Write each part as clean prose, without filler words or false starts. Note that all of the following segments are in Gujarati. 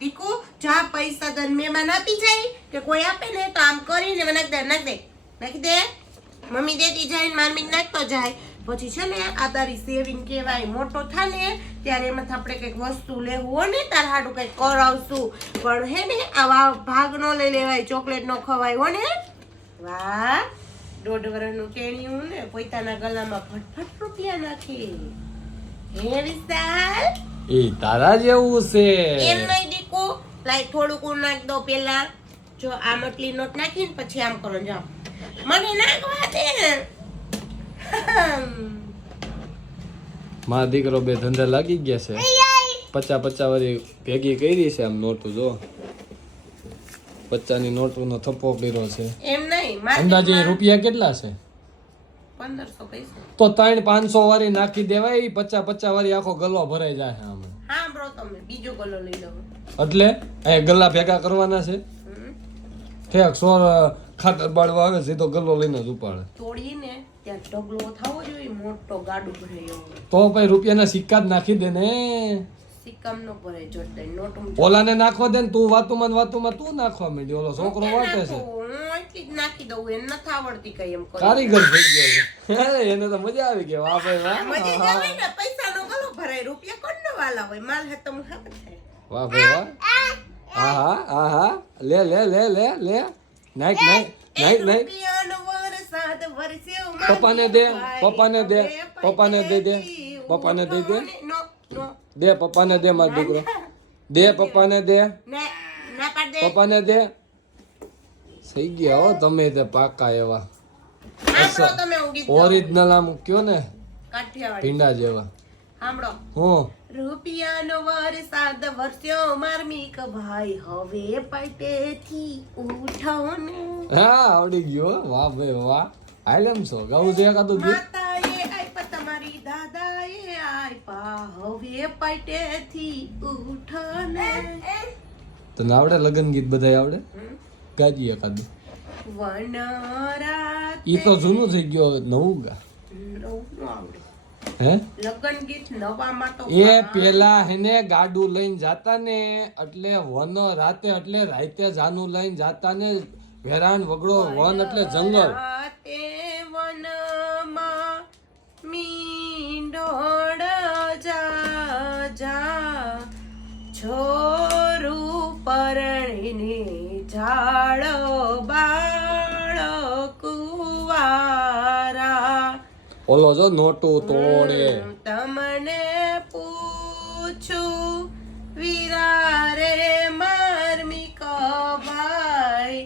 ટીકુ જા પૈસા તને મહેમાન આપી જાય કે કોઈ આપે ને તો આમ કરીને નાખી દે મમ્મી દેતી જાય ને મામી નાખતો જાય પછી છે ને આ તારી સેવિંગ કહેવાય મોટો થાય ને ત્યારે એમાંથી આપણે કંઈક વસ્તુ લેવું હોય ને તાર હાટું કંઈક કરાવશું પણ હે ને આવા ભાગ નો લઈ લેવાય ચોકલેટ નો ખવાય હો ને વાહ 1.5 વર્ષનું કેણ્યું ને પોતાના ગલામાં ફટફટ રૂપિયા નાખી હે વિશાલ એ તારા જેવું છે એમ નહીં દીકુ લાઈ થોડુંક નાખ દો પેલા જો આ મટલી નોટ નાખીને પછી આમ કરો જાઓ મને નાખવા દે મારા દીકરો બે ધંધા લાગી ગયા છે 50 વાળી ભેગી કરી છે આમ નોટું જો 50 ની નોટનો થપ્પો કર્યો છે એમ નહીં અંદાજે રૂપિયા કેટલા છે 1500 પૈસા તો 300-500 વાળી નાખી દેવાય 50 વાળી આખો ગલ્લો ભરાઈ જાય આમ હા બ્રો તમે બીજો ગલ્લો લઈ લો એટલે એ ગલ્લા ભેગા કરવાના છે ઠેક સોર ખાતર બાળવા આવે સીધો ગલ્લો લઈને જ ઉપાડે તોડીને ત્યાં ઢગલો થવો જોઈએ મોટો ગાડું ભરાયો તો ભાઈ રૂપિયાના સિક્કા જ નાખી દે ને સિક્કામ નો ભરે જોડે નોટ ઓલાને નાખવા દે ને તું વાતુમાં તું નાખવા માંડી ઓલો છોકરો વાટે છે હું એટલી જ નાખી દઉં એને નથી આવડતી કઈ એમ કરી કારીગર થઈ ગયો છે એને તો મજા આવી ગઈ વાહ ભાઈ વાહ મજા જ આવે ને પૈસાનો ગલો ભરાય રૂપિયા કોણ નો વાલા હોય માલ હે તો હું ખબર થાય વાહ ભાઈ વાહ આહા લે નાઈક રૂપિયાનો વરસાદ વરસ્યો પપ્પાને દે પપ્પાને દે પપ્પાને દે નો દે પપ્પાને દે મારો દીકરો દે પપ્પાને દે ના પાડ દે પપ્પાને દે થઈ ગયા હો તમે તે પાકા એવા સાંભળો તમે હું ગીત ઓરિજિનલ આમ કયો ને કાઠિયાવાડી ભીંડા જેવા સાંભળો હું રૂપિયાનો વરસાદ વરસ્યો માર્મિક ભાઈ હવે પટેથી ઉઠો ને હા આવડી ગયો વાહ ભાઈ વાહ આયલમ છો ગાવું છે એકાદું ગીત માતાએ આપ્યા તમારી દાદાએ આપ્યા હવે પટેથી ઉઠો ને તને આવડે લગન ગીત બધાય આવડે ગાજી એકાદું વનરાત ઈ તો જૂનું થઈ ગયો નવું ગા આવડે હે લગન ગીત નવામાં તો એ પેલા હેને ગાડું લઈને જાતા ને એટલે વન રાતે એટલે રાતે જાનું લઈને જાતા ને વેરાન વગડો વન એટલે જંગલ રાતે વનમાં મીંડોળ જા છોરું પરણીને ઝાડ બાળ કુવારા ઓલો જો નોટું તોડે તમને પૂછું વિરારે માર્મિક ભાઈ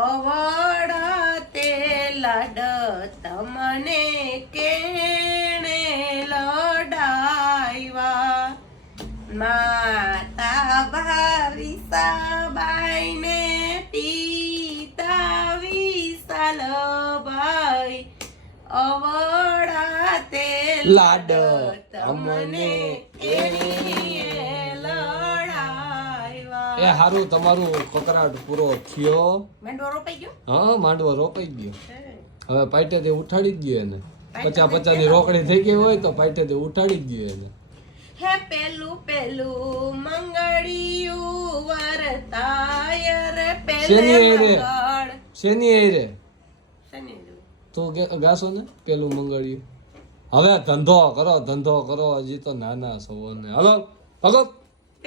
અવડા તે લાડ તમને કેણે લડાવ્યા માતા ભાવિસાબાઈ ને પિતા વિશાલભાઈ અવડા તે લાડ તમને લડાવ્યા એ હારું તમારું કકરાટ પૂરો થયો મેંડો રોપાઈ ગયો હા માંડવો રોપાઈ ગયો હવે પાઈટેથી ઉઠાડી જ ગયો એને 50 ની રોકડી થઈ ગઈ હોય તો પાઈટેથી ઉઠાડી જ ગયો એને હે પેલું મંગળિયું વરતાય રે શેની પેલે રે? મંગળ શેની એ રે શેની રે? તું ગાશો ને પેલું મંગળ્યું હવે ધંધો કરો હજી તો નાના છો ને હાલો ભગત